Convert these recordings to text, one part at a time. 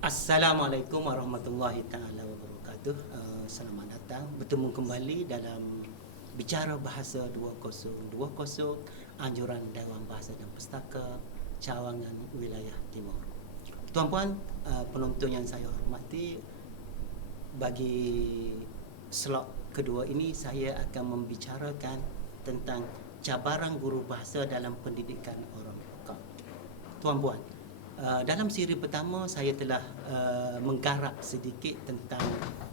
Assalamualaikum warahmatullahi taala wabarakatuh. Selamat datang bertemu kembali dalam bicara bahasa 2020 anjuran Dewan Bahasa dan Pustaka Cawangan Wilayah Timur. Tuan-puan, penonton yang saya hormati, bagi slot kedua ini saya akan membicarakan tentang cabaran guru bahasa dalam pendidikan orang lokal. Tuan-puan, dalam siri pertama saya telah menggarap sedikit tentang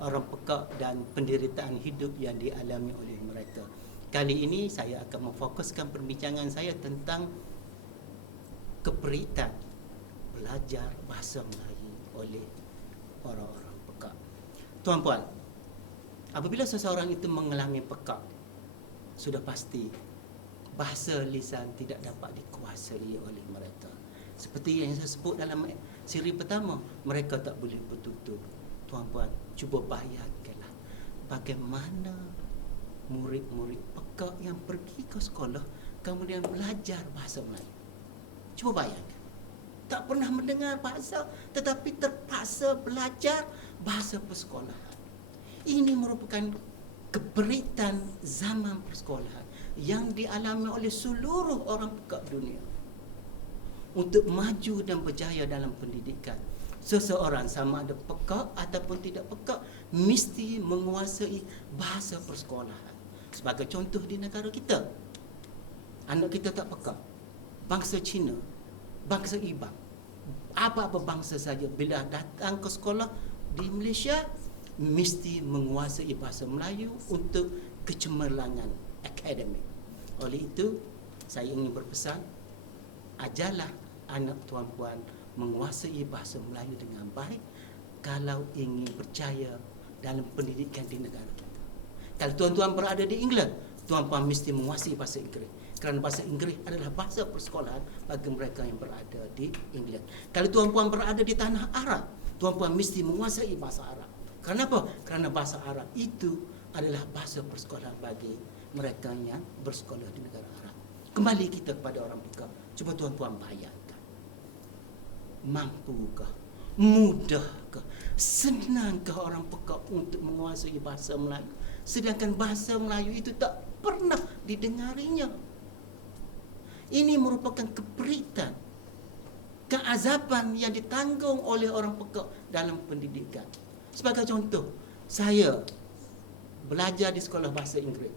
orang pekak dan penderitaan hidup yang dialami oleh mereka. Kali ini saya akan memfokuskan perbincangan saya tentang keperitan belajar bahasa Melayu oleh orang-orang pekak. Tuan-puan, apabila seseorang itu mengalami pekak, sudah pasti bahasa lisan tidak dapat dikuasai oleh mereka. Seperti yang saya sebut dalam siri pertama, mereka tak boleh bertutur. Tuan-puan, cuba bayangkanlah bagaimana murid-murid pekak yang pergi ke sekolah kemudian belajar bahasa Melayu. Cuba bayangkan, tak pernah mendengar bahasa tetapi terpaksa belajar bahasa persekolahan. Ini merupakan keperitan zaman persekolahan yang dialami oleh seluruh orang pekak dunia. Untuk maju dan berjaya dalam pendidikan, seseorang sama ada pekak ataupun tidak pekak mesti menguasai bahasa persekolahan. Sebagai contoh di negara kita, anak kita tak pekak, bangsa Cina, bangsa Iban, apa-apa bangsa saja bila datang ke sekolah di Malaysia mesti menguasai bahasa Melayu untuk kecemerlangan akademik. Oleh itu, saya ingin berpesan, ajarlah anak tuan-puan menguasai bahasa Melayu dengan baik kalau ingin berjaya dalam pendidikan di negara kita. Kalau tuan-tuan berada di England, tuan-puan mesti menguasai bahasa Inggeris, kerana bahasa Inggeris adalah bahasa persekolahan bagi mereka yang berada di England. Kalau tuan-puan berada di tanah Arab, tuan-puan mesti menguasai bahasa Arab. Kenapa? Kerana bahasa Arab itu adalah bahasa persekolahan bagi mereka yang bersekolah di negara Arab. Kembali kita kepada orang pekak. Cuba tuan-tuan bayangkan, mampukah, mudahkah, senangkah orang pekak untuk menguasai bahasa Melayu, sedangkan bahasa Melayu itu tak pernah didengarinya. Ini merupakan keperitan, keazaban yang ditanggung oleh orang pekak dalam pendidikan. Sebagai contoh, saya belajar di sekolah bahasa Inggeris,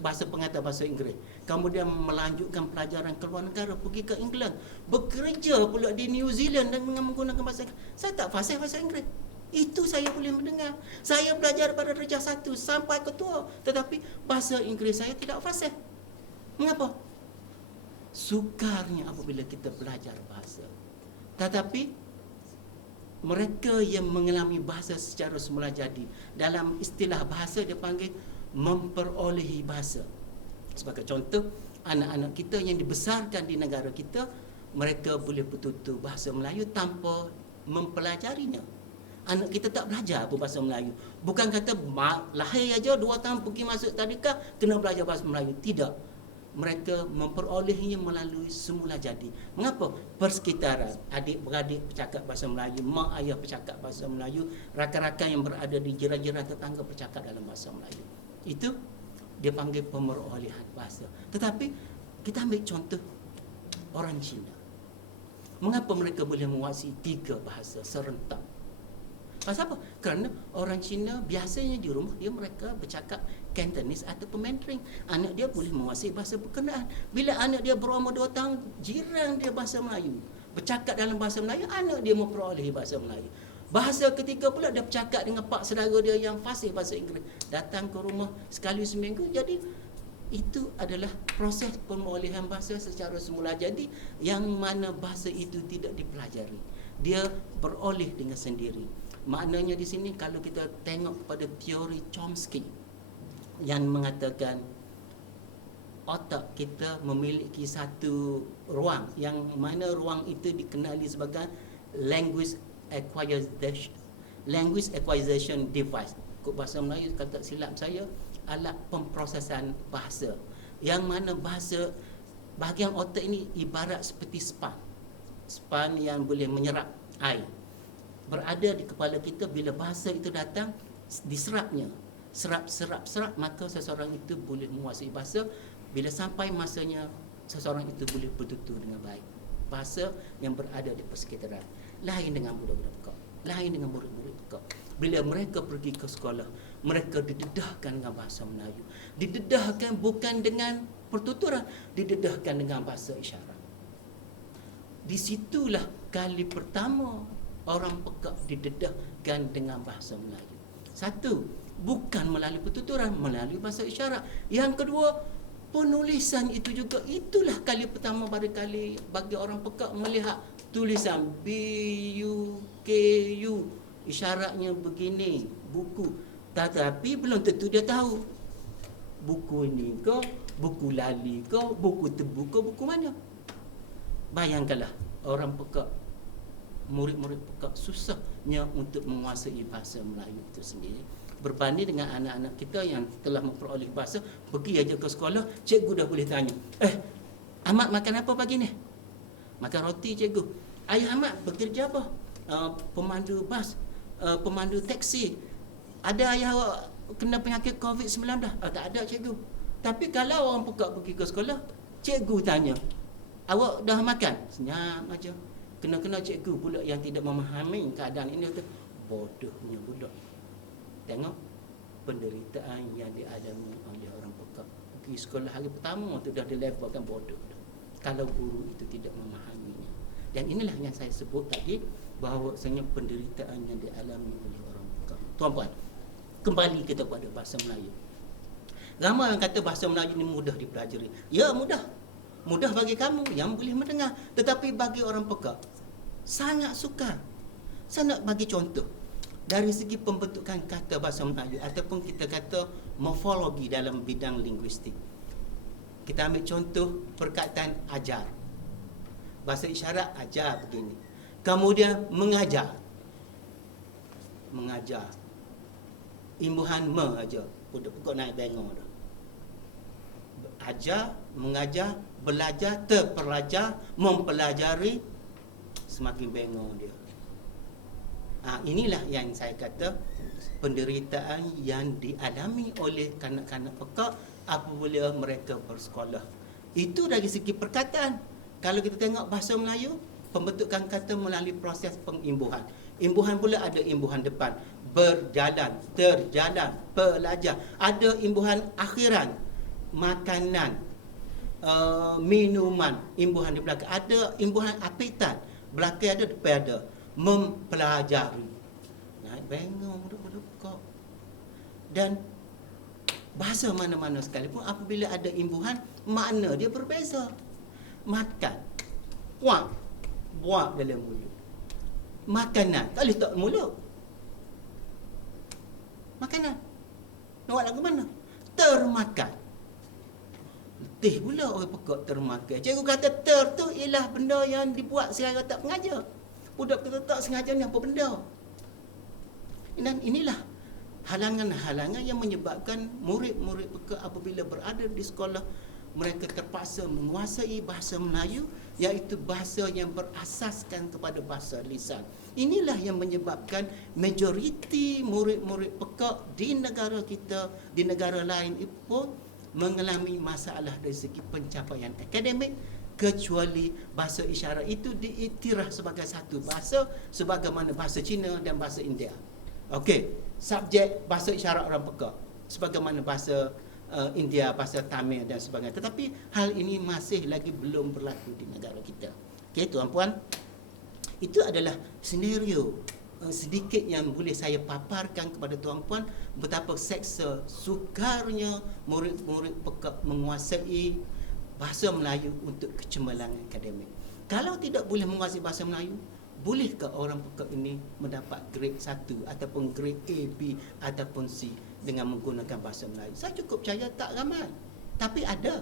bahasa pengantar bahasa Inggeris, kemudian melanjutkan pelajaran ke luar negara, pergi ke England, bekerja pula di New Zealand dengan menggunakan bahasa Inggeris. Saya tak fasih bahasa Inggeris, itu saya boleh mendengar. Saya belajar pada darjah 1 sampai ketua, tetapi bahasa Inggeris saya tidak fasih. Mengapa? Sukarnya apabila kita belajar bahasa, tetapi mereka yang mengalami bahasa secara semula jadi, dalam istilah bahasa dia panggil memperolehi bahasa. Sebagai contoh, anak-anak kita yang dibesarkan di negara kita, mereka boleh bertutur bahasa Melayu tanpa mempelajarinya. Anak kita tak belajar apa bahasa Melayu. Bukan kata lahir aja 2 tahun pergi masuk tadika kena belajar bahasa Melayu. Tidak. Mereka memperolehnya melalui semula jadi. Mengapa? Persekitaran, adik-beradik bercakap bahasa Melayu, mak ayah bercakap bahasa Melayu, rakan-rakan yang berada di jiran-jiran tetangga bercakap dalam bahasa Melayu. Itu dia panggil pemerolehan bahasa. Tetapi kita ambil contoh orang Cina. Mengapa mereka boleh menguasai 3 bahasa serentak? Pasal apa? Kerana orang Cina biasanya di rumah mereka bercakap Cantonese atau Mandarin. Anak dia boleh menguasai bahasa berkenaan. Bila anak dia berumur 2 tahun, jiran dia bahasa Melayu, bercakap dalam bahasa Melayu, anak dia memperoleh bahasa Melayu. Bahasa ketiga pula dia bercakap dengan pak saudara dia yang fasih bahasa Inggeris, datang ke rumah sekali seminggu. Jadi itu adalah proses pemolehan bahasa secara semula jadi, yang mana bahasa itu tidak dipelajari, dia beroleh dengan sendiri. Maknanya di sini kalau kita tengok kepada teori Chomsky yang mengatakan otak kita memiliki satu ruang, yang mana ruang itu dikenali sebagai language acquisition device. Kod bahasa Melayu, kata silap saya, alat pemprosesan bahasa, yang mana bahasa bahagian otak ini ibarat seperti span yang boleh menyerap air. berada di kepala kita. Bila bahasa itu datang, diserapnya, serap, maka seseorang itu boleh menguasai bahasa. Bila sampai masanya, seseorang itu boleh bertutur dengan baik. Bahasa yang berada di persekitaran. Lain dengan budak-budak pekak, lain dengan murid-murid pekak. Bila mereka pergi ke sekolah, mereka didedahkan dengan bahasa Melayu. Didedahkan bukan dengan pertuturan, didedahkan dengan bahasa isyarat. Di situlah kali pertama orang pekak didedahkan dengan bahasa Melayu. Satu, bukan melalui pertuturan, melalui bahasa isyarat. Yang kedua, penulisan itu juga. Itulah kali pertama barangkali bagi orang pekak melihat tulisan BUKU, isyaratnya begini, buku. Tetapi belum tentu dia tahu buku ini ke, buku lali ke, buku tebu ke, buku mana. Bayangkanlah orang pekak, murid-murid pekak susahnya untuk menguasai bahasa Melayu itu sendiri. Berbanding dengan anak-anak kita yang telah memperoleh bahasa, pergi aja ke sekolah, cikgu dah boleh tanya, Ahmad makan apa pagi ni? Makan roti cikgu. Ayah Ahmad bekerja apa? Pemandu bas, pemandu taksi. Ada ayah awak kena penyakit COVID-19? Tak ada cikgu. Tapi kalau orang pekak pergi ke sekolah, cikgu tanya, awak dah makan? Senyap aja. Kena-kena cikgu pula yang tidak memahami keadaan ini, kata, bodohnya budak. Tengok penderitaan yang dialami oleh orang pekak. Pergi sekolah hari pertama tu dah dilabelkan bodoh. Kalau guru itu tidak memahaminya. Dan inilah yang saya sebut tadi, bahawasanya penderitaan yang dialami oleh orang pekak. Tuan-puan, kembali kita pada bahasa Melayu. Ramai yang kata bahasa Melayu ini mudah dipelajari. Ya, mudah. Mudah bagi kamu yang boleh mendengar. Tetapi bagi orang pekak, sangat sukar. Saya nak bagi contoh. Dari segi pembentukan kata bahasa Melayu, ataupun kita kata morfologi dalam bidang linguistik. Kita ambil contoh perkataan ajar. Bahasa isyarat ajar begini. Kemudian mengajar. Mengajar. Imbuhan me aja. Udah pokok naik bengong dah. Ajar, mengajar, belajar, terpelajar, mempelajari, semakin bengong dia. Inilah yang saya kata penderitaan yang dialami oleh kanak-kanak pekak apabila mereka bersekolah. Itu dari segi perkataan. Kalau kita tengok bahasa Melayu, pembentukan kata melalui proses pengimbuhan. Imbuhan pula ada imbuhan depan, berjalan, terjalan, pelajar. Ada imbuhan akhiran, makanan, minuman, imbuhan di belakang. Ada imbuhan apitan, belakang ada, depan ada. Mempelajari. Naik bengong budak-budak pekak. Dan bahasa mana-mana sekalipun apabila ada imbuhan, makna dia berbeza. Makan, buat dalam mulut. Makanan, tak boleh tak mulut. Makanan, nak buat lagu mana? Termakan. Letih pula orang pekak termakan. Cikgu kata ter tu ialah benda yang dibuat secara tak sengaja. Budak kita tak sengaja ni apa benda. Dan inilah halangan-halangan yang menyebabkan murid-murid pekak apabila berada di sekolah, mereka terpaksa menguasai bahasa Melayu, iaitu bahasa yang berasaskan kepada bahasa lisan. Inilah yang menyebabkan majoriti murid-murid pekak di negara kita, di negara lain pun mengalami masalah dari segi pencapaian akademik, kecuali bahasa isyarat itu diiktiraf sebagai satu bahasa sebagaimana bahasa Cina dan bahasa India. Okey, subjek bahasa isyarat orang pekak sebagaimana bahasa India, bahasa Tamil dan sebagainya. Tetapi hal ini masih lagi belum berlaku di negara kita. Okey, tuan-puan, itu adalah senario sedikit yang boleh saya paparkan kepada tuan-puan betapa seksa sukarnya murid-murid pekak menguasai bahasa Melayu untuk kecemerlangan akademik. Kalau tidak boleh menguasai bahasa Melayu, bolehkah orang pekak ini mendapat grade 1 ataupun grade A, B ataupun C dengan menggunakan bahasa Melayu? Saya cukup percaya tak ramai. Tapi ada.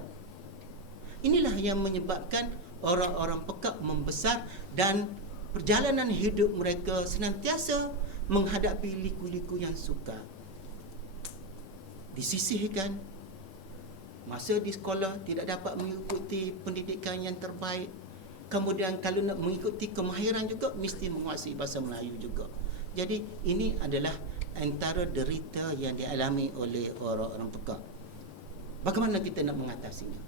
Inilah yang menyebabkan orang-orang pekak membesar dan perjalanan hidup mereka senantiasa menghadapi liku-liku yang sukar. Disisihkan, masa di sekolah tidak dapat mengikuti pendidikan yang terbaik, Kemudian kalau nak mengikuti kemahiran juga mesti menguasai bahasa Melayu juga. Jadi ini adalah antara derita yang dialami oleh orang-orang pekak. Bagaimana kita nak mengatasinya?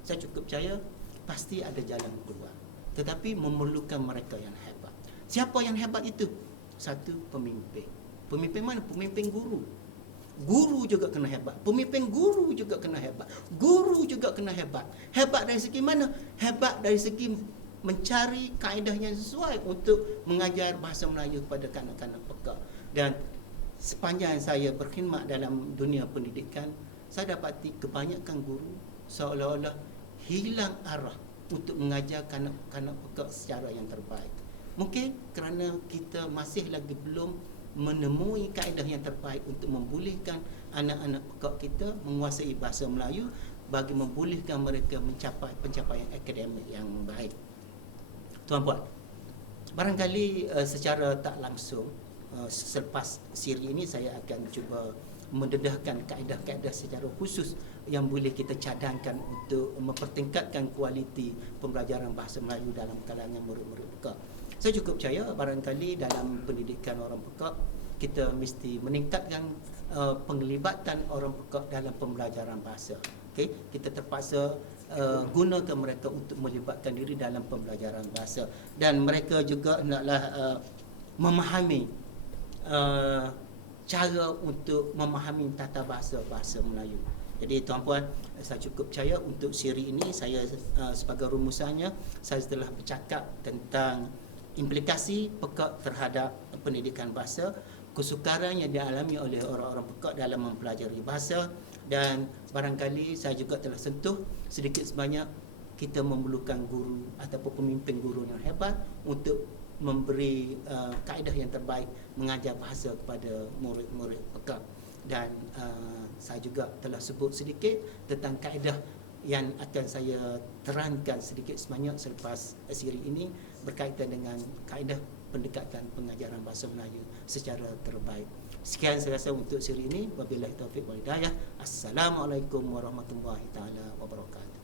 Saya cukup percaya pasti ada jalan keluar. Tetapi memerlukan mereka yang hebat. Siapa yang hebat itu? Satu, pemimpin. Pemimpin mana? Pemimpin guru. Guru juga kena hebat. Pemimpin guru juga kena hebat. Guru juga kena hebat. Hebat dari segi mana? Hebat dari segi mencari kaedah yang sesuai untuk mengajar bahasa Melayu kepada kanak-kanak pekak. Dan sepanjang saya berkhidmat dalam dunia pendidikan, saya dapati kebanyakan guru seolah-olah hilang arah untuk mengajar kanak-kanak pekak secara yang terbaik. Mungkin kerana kita masih lagi belum menemui kaedah yang terbaik untuk membolehkan anak-anak pekak kita menguasai bahasa Melayu bagi membolehkan mereka mencapai pencapaian akademik yang baik. Tuan-puan, barangkali secara tak langsung selepas siri ini saya akan cuba mendedahkan kaedah-kaedah secara khusus yang boleh kita cadangkan untuk mempertingkatkan kualiti pembelajaran bahasa Melayu dalam kalangan murid-murid pekak. Saya cukup percaya barangkali dalam pendidikan orang pekak kita mesti meningkatkan penglibatan orang pekak dalam pembelajaran bahasa. Okay? Kita terpaksa gunakan mereka untuk melibatkan diri dalam pembelajaran bahasa, dan mereka juga hendaklah memahami cara untuk memahami tata bahasa Melayu. Jadi tuan-puan, saya cukup percaya untuk siri ini saya sebagai rumusannya saya telah bercakap tentang implikasi pekak terhadap pendidikan bahasa, kesukaran yang dialami oleh orang-orang pekak dalam mempelajari bahasa, dan barangkali saya juga telah sentuh sedikit sebanyak kita memerlukan guru ataupun pemimpin guru yang hebat untuk memberi kaedah yang terbaik mengajar bahasa kepada murid-murid pekak. Dan saya juga telah sebut sedikit tentang kaedah yang akan saya terangkan sedikit sebanyak selepas siri ini berkaitan dengan kaedah pendekatan pengajaran bahasa Melayu secara terbaik. Sekian saya rasa untuk siri ini. Wabillahi taufiq wal hidayah. Assalamualaikum warahmatullahi taala wabarakatuh.